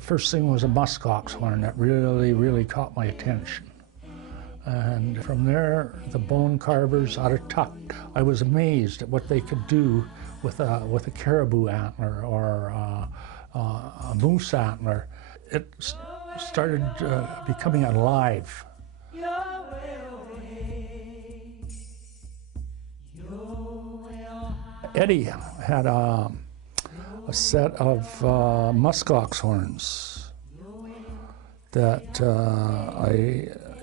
The first thing was a muskox horn that really caught my attention. And from there, the bone carvers out of Tuck. I was amazed at what they could do with a caribou antler or a moose antler. It started becoming alive. Eddie had a set of muskox horns that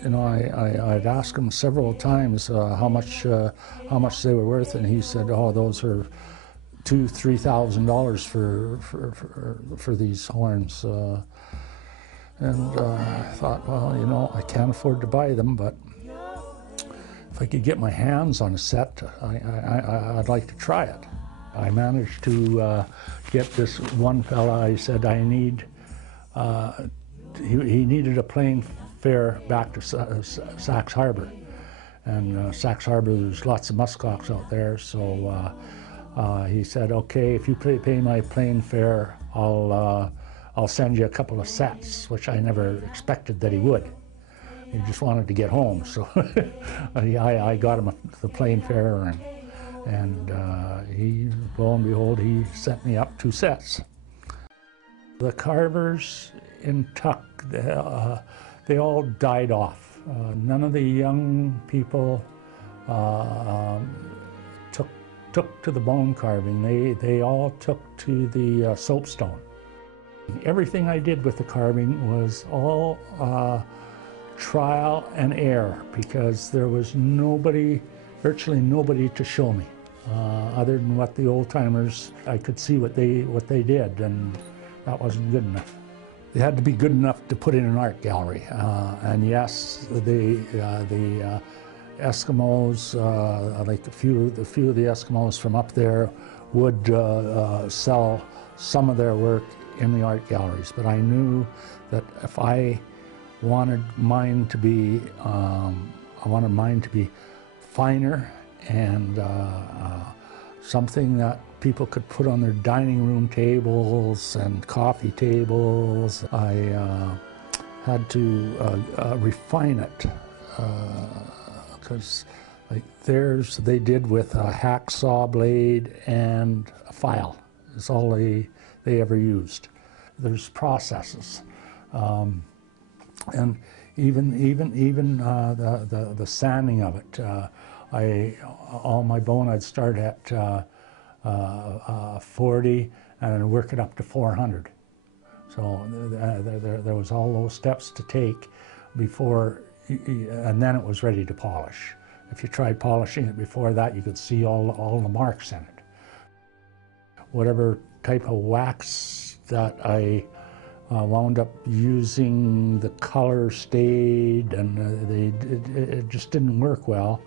I'd asked him several times how much they were worth, and he said, "Oh, those are $2,000–3,000 for these horns." I thought, well, I can't afford to buy them, but if I could get my hands on a set, I'd like to try it. I managed to get this one fella. I said I need. He needed a plane fare back to Sax Harbor, and Sax Harbor, there's lots of muskox out there. So he said, "Okay, if you pay my plane fare, I'll send you a couple of sets," which I never expected that he would. He just wanted to get home, so I got him the plane fare, and he, lo and behold, he sent me up 2 sets. The carvers in Tuck, they all died off. None of the young people took to the bone carving. They all took to the soapstone. Everything I did with the carving was all trial and error, because there was virtually nobody to show me, other than what the old-timers, I could see what they did, and that wasn't good enough. They had to be good enough to put in an art gallery, and yes, the Eskimos, like a few of the Eskimos from up there, would sell some of their work in the art galleries, but I knew that if I wanted mine to be, finer and something that people could put on their dining room tables and coffee tables. I had to refine it, because like theirs, they did with a hacksaw blade and a file. It's all they ever used. There's processes. And even the sanding of it. All my bone, I'd start at 40 and work it up to 400. So there was all those steps to take before, and then it was ready to polish. If you tried polishing it before that, you could see all the marks in it. Whatever type of wax that I wound up using, the color stayed, and it just didn't work well.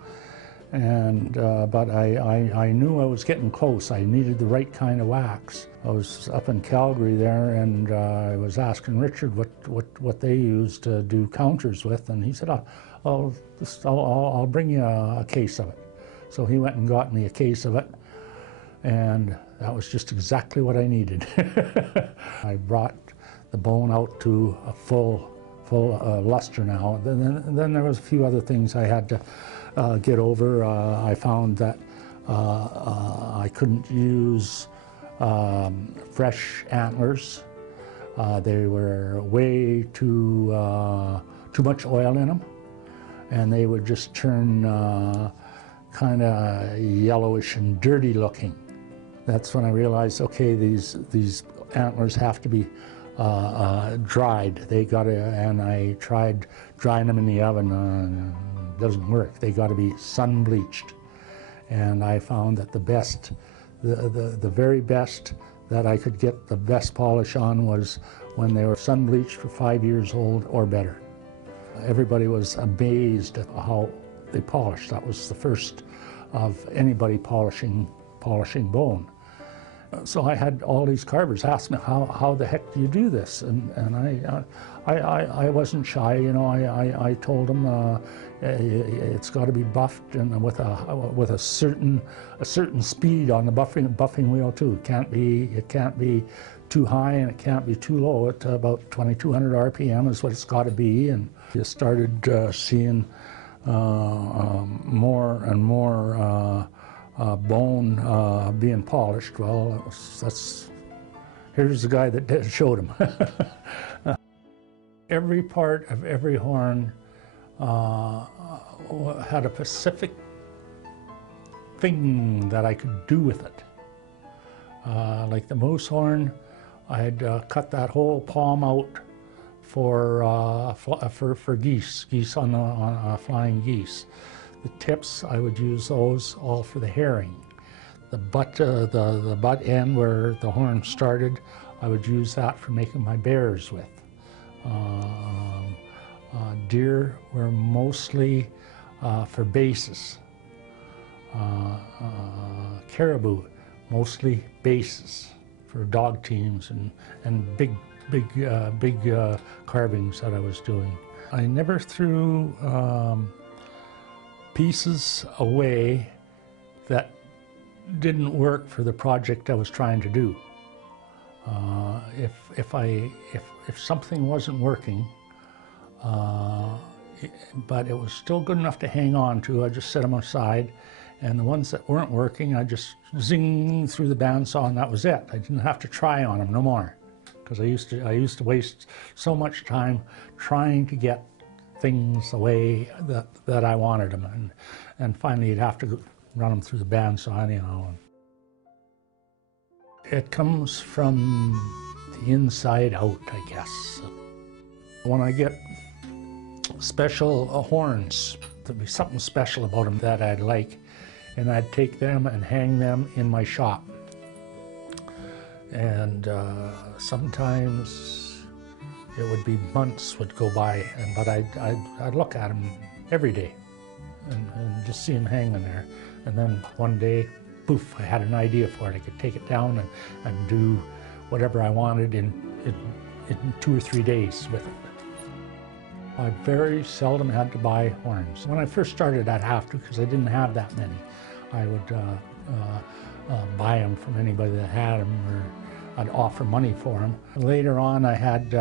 And but I knew I was getting close. I needed the right kind of wax. I was up in Calgary there, and I was asking Richard what they used to do counters with, and he said, I'll bring you a case of it. So he went and got me a case of it, and that was just exactly what I needed. I brought the bone out to a full luster now. Then there was a few other things I had to get over. I found that I couldn't use fresh antlers. They were way too much oil in them, and they would just turn kind of yellowish and dirty looking. That's when I realized, okay, these antlers have to be dried. And I tried drying them in the oven. Doesn't work. They got to be sun bleached. And I found that the very best that I could get the best polish on was when they were sun bleached for 5 years old or better. Everybody was amazed at how they polished. That was the first of anybody polishing bone. So I had all these carvers ask me, how the heck do you do this? And I wasn't shy, you know. I told them it's got to be buffed and with a certain speed on the buffing wheel too. It can't be too high and it can't be too low. At about 2,200 RPM is what it's got to be. And you started seeing more and more bone being polished. Well, here's the guy that showed him. Every part of every horn had a specific thing that I could do with it. Like the moose horn, I had cut that whole palm out for geese on flying geese. The tips, I would use those all for the herring. The butt end where the horn started, I would use that for making my bears with. Deer were mostly for bases. Caribou, mostly bases for dog teams and big carvings that I was doing. I never threw pieces away that didn't work for the project I was trying to do. If something wasn't working, but it was still good enough to hang on to, I just set them aside, and the ones that weren't working, I just zing through the bandsaw, and that was it. I didn't have to try on them no more, because I used to waste so much time trying to get things the way that I wanted them, and finally you'd have to run them through the bandsaw anyhow. It comes from the inside out, I guess. When I get special horns, there'd be something special about them that I'd like, and I'd take them and hang them in my shop. And sometimes it would be months would go by, but I'd look at them every day and just see them hanging there. And then one day, poof, I had an idea for it. I could take it down and do whatever I wanted in 2 or 3 days with it. I very seldom had to buy horns. When I first started, I'd have to, because I didn't have that many. I would buy them from anybody that had them, or I'd offer money for them. Later on, I had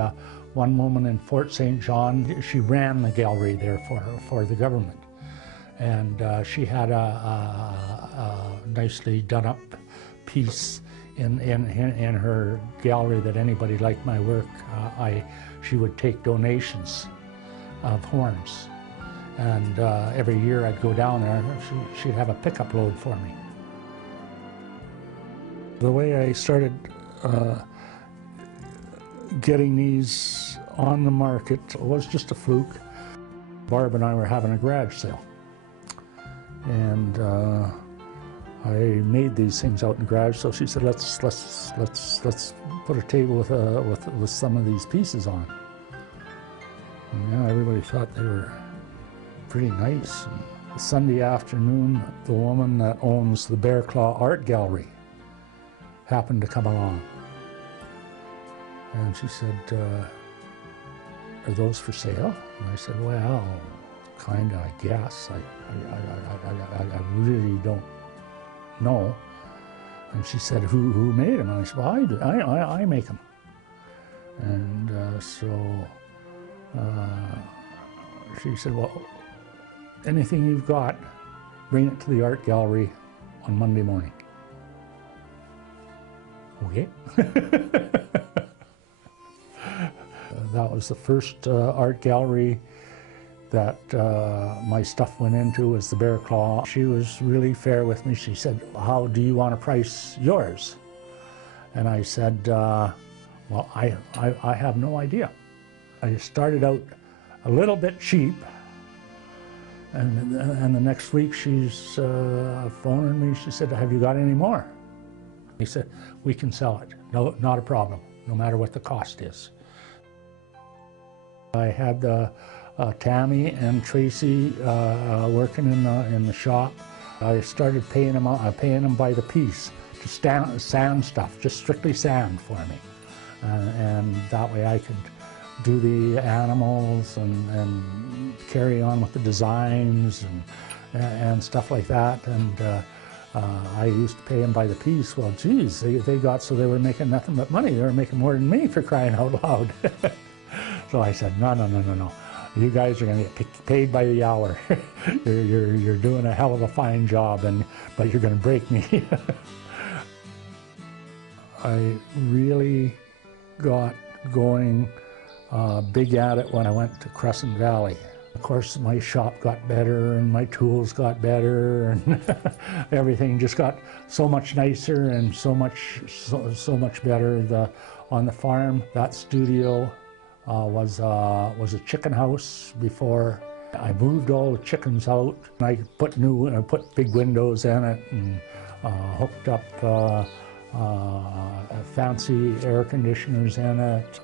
one woman in Fort St. John. She ran the gallery there for the government. And she had a nicely done up piece in her gallery that anybody liked my work. She would take donations of horns. And every year I'd go down there, she'd have a pickup load for me. The way I started getting these on the market was just a fluke. Barb and I were having a garage sale. And I made these things out in the garage, so she said, let's put a table with some of these pieces on. And yeah, everybody thought they were pretty nice. And Sunday afternoon, the woman that owns the Bear Claw Art Gallery happened to come along. And she said, are those for sale? And I said, well, kind of, I guess. I really don't know. And she said, who made them? And I said, well, I do. I make them. And she said, well, anything you've got, bring it to the art gallery on Monday morning. Okay. That was the first art gallery that my stuff went into, was the Bear Claw. She was really fair with me. She said, how do you want to price yours? And I said, well, I have no idea. I started out a little bit cheap, and the next week she's phoning me. She said, have you got any more? He said, we can sell it. No, not a problem, no matter what the cost is. I had Tammy and Tracy working in the shop. I started paying them by the piece. to sand stuff, just strictly sand for me. And that way I could do the animals and carry on with the designs and stuff like that. And I used to pay them by the piece. Well, geez, they got so they were making nothing but money. They were making more than me, for crying out loud. So I said, no. You guys are going to get paid by the hour. you're doing a hell of a fine job, but you're going to break me. I really got going big at it when I went to Crescent Valley. Of course, my shop got better and my tools got better and everything just got so much nicer and so much better. On the farm, that studio was a chicken house before. I moved all the chickens out. I put big windows in it and hooked up fancy air conditioners in it.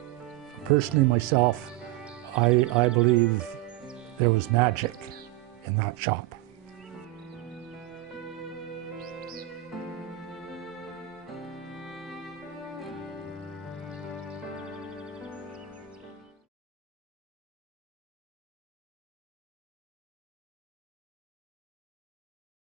Personally, myself, I believe there was magic in that shop.